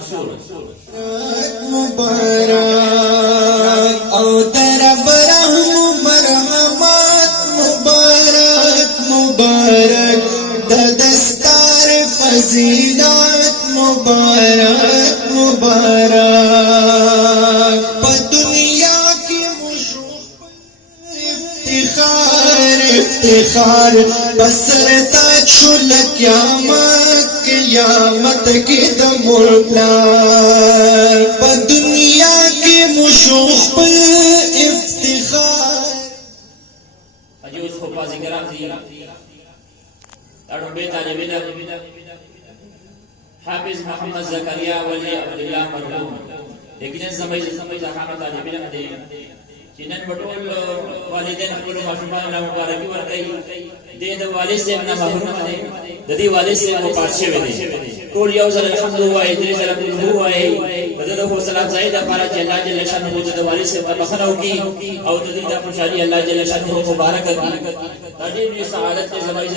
منصور مبارک او در برحم مرحمت مبارک مبارک د دستار فضیلت مبارک مبارک په دنیا کې مشوق افتخار افتخار بسر تاج شل قیامت کی د مرپلار په دنیا کې مشوق افتخار اجي اوس په پازي ګرام دي اړو به طالبین حافظ محمد زکریا ولی عبد الله مرحوم لیکن زمای هغه طالبین دي چې نن بټول والدین خپل ماشومان له مبارکي ورکړي د والد صاحب نه محروم دي د دې والد صاحب په پاتې وي ټول یو ځل الحمدلله درې ځله هو وای بدله هو سلام زائد لپاره چې الله جل شانه د والد صاحب په بخنه وکي او د دې د خوشالي الله جل شانه مبارک کړي د دې سعادت زمای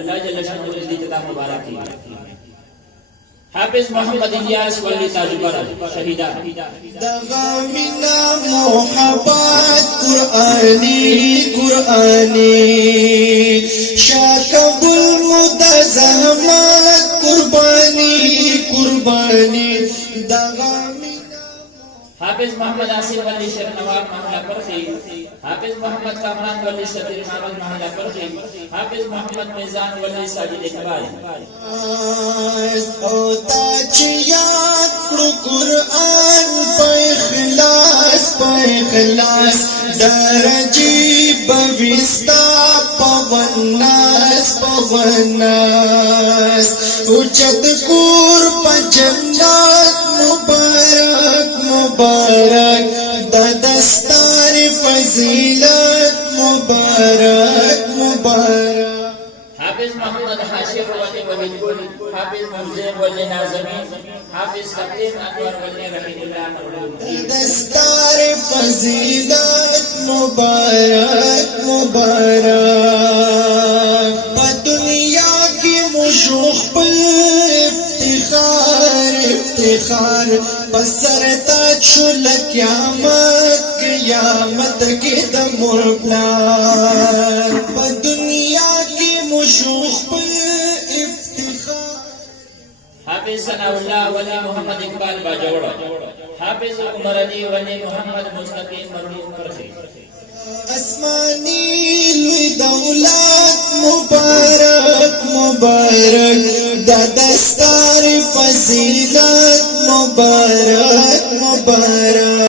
الله جل شانه دې ته مبارک کړي حافظ محمد الیاس ولی تاجبر شهیدا دغامنا محبت قرآنی شاکب المدزهمت قربانی حافظ محمد آصف ولی شیخ نواب محلہ پرخی حافظ محمد کامران ولی صدر محمد محلہ پرخی حافظ محمد میزان ولی ساجد اقبال او تاچیات کرو قرآن پا اخلاص درجی بوستا پوناس اچت کور پا جنات مبارک مبارک د دستار فضیلت مبارک مبارک حافظ محمد حاشر ولی وحید گل حافظ مزید ولی نازمین حافظ تقدیم انوار ولی رحمت اللہ مرحوم دستار فضیلت مبارک مبارک په دنیا کې مشوق افتخار بسر تاج شل قیامت کی د مرپلار په دنیا کې مشوق افتخار حافظ ثناء الله ولی محمد اقبال باجوڑا حافظ عمر علی ولی محمد مستقیم مرحوم پرخی اسمانی لوی دولت مبارک د دستار فضیلت مبارک